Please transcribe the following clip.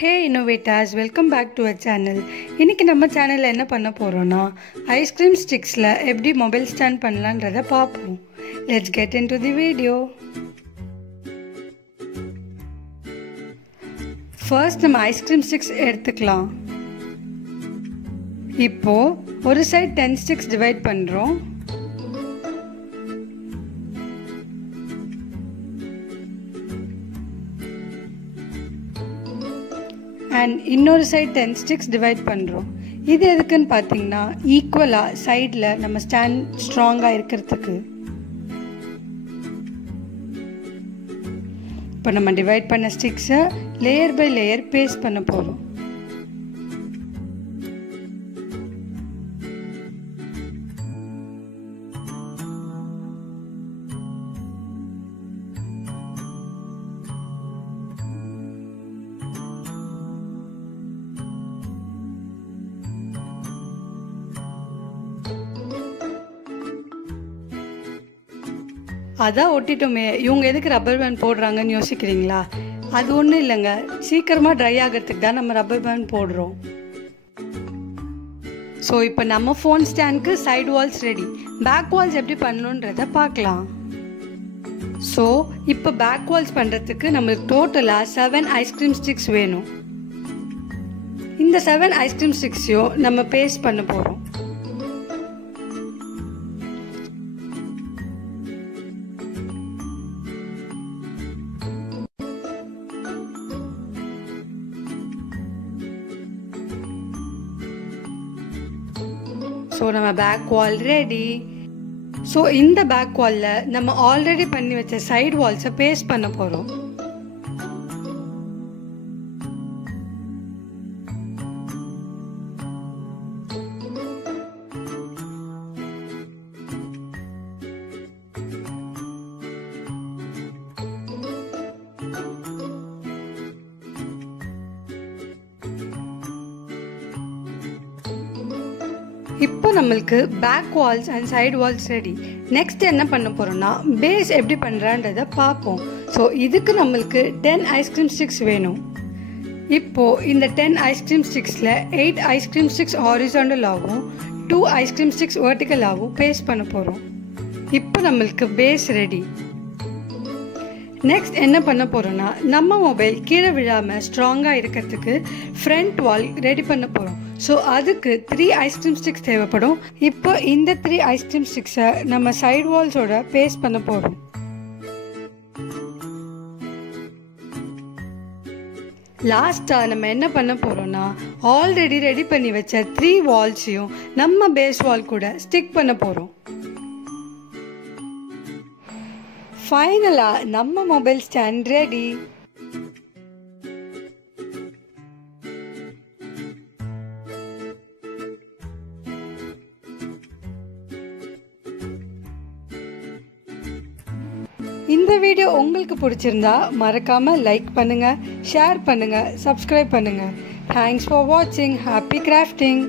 Hey innovators, welcome back to our channel. இன்னைக்கு நம்ம சேனல்ல என்ன பண்ண போறோம்னா ஐஸ்கிரீம் ஸ்டிக்ஸ்ல எப்படி மொபைல் ஸ்டாண்ட் பண்ணலாம்ன்றத பாப்போம். Let's get into the video. First நம்ம ஐஸ்கிரீம் ஸ்டிக்ஸ் எடுத்துக்கலாம். இப்போ ஒரு சைடு 10 ஸ்டிக்ஸ் டிவைட் பண்றோம். And இன்னொரு சைடு 10 ஸ்டிக்ஸ் டிவைட் பண்றோம். இது எதுக்குன்னு பாத்தீங்கன்னா ஈக்குவலா சைடுல நம்ம ஸ்டாண்ட் ஸ்ட்ராங்கா இருக்கிறதுக்கு. இப்போ நம்ம டிவைட் பண்ண ஸ்டிக்ஸை லேயர் பை லேயர் பேஸ்ட் பண்ண போறோம். அதான் ஒட்டிட்டோமே, இவங்க எதுக்கு ரப்பர் பேண்ட் போடுறாங்கன்னு யோசிக்கிறீங்களா? அது ஒன்றும் இல்லைங்க, சீக்கிரமாக ட்ரை ஆகிறதுக்கு தான் நம்ம ரப்பர் பேண்ட் போடுறோம். ஸோ இப்போ நம்ம ஃபோன் ஸ்டாண்ட்க்கு side walls ready. Back walls எப்படி பண்ணணுன்றத பார்க்கலாம். ஸோ இப்போ பேக் வால்ஸ் பண்ணுறதுக்கு நம்மளுக்கு டோட்டலாக 7 ஐஸ்கிரீம் ஸ்டிக்ஸ் வேணும். இந்த 7 ஐஸ்கிரீம் ஸ்டிக்ஸையும் நம்ம பேஸ்ட் பண்ண போகிறோம். ஸோ நம்ம பேக் வால் ரெடி. ஸோ இந்த பேக் வாலில் நம்ம ஆல்ரெடி பண்ணி வச்ச சைடு வால்ஸை பேஸ்ட் பண்ண போகிறோம். இப்போ நம்மளுக்கு back walls and side walls ready. Next என்ன பண்ண போறோம்னா பேஸ் எப்படி பண்றான்றத பார்ப்போம். ஸோ இதுக்கு நம்மளுக்கு 10 ஐஸ்கிரீம் ஸ்டிக்ஸ் வேணும். இப்போ இந்த 10 ஐஸ்கிரீம் ஸ்டிக்ஸ்ல 8 ஐஸ்கிரீம் ஸ்டிக்ஸ் ஹாரிசாண்டலாகவும் 2 ஐஸ்கிரீம் ஸ்டிக்ஸ் வெர்டிகலாகவும் பேஸ்ட் பண்ண போறோம். இப்போ நம்மளுக்கு பேஸ் ரெடி. நெக்ஸ்ட் என்ன பண்ண போறோம்னா நம்ம மொபைல் கீழே விழாம ஸ்ட்ராங்கா இருக்கிறதுக்கு ஃப்ரண்ட் வால் ரெடி பண்ண போறோம். ஸோ அதுக்கு 3 ஐஸ்கிரீம் ஸ்டிக்ஸ் தேவைப்படும். இப்போ இந்த 3 ஐஸ்கிரீம் ஸ்டிக்ஸை நம்ம சைடு வால்ஸோட பேஸ்ட் பண்ண போறோம். லாஸ்டா நம்ம என்ன பண்ண போறோம்னா ஆல்ரெடி ரெடி பண்ணி வச்ச 3 வால்ஸையும் நம்ம பேஸ் வால் கூட ஸ்டிக் பண்ண போறோம். ஃபைனலா நம்ம மொபைல் ஸ்டாண்ட் ரெடி. இந்த வீடியோ உங்களுக்கு பிடிச்சிருந்தா மறக்காம லைக் பண்ணுங்க, ஷேர் பண்ணுங்க, சப்ஸ்கிரைப் பண்ணுங்க. தேங்க்ஸ் ஃபார் வாட்சிங். Happy grafting.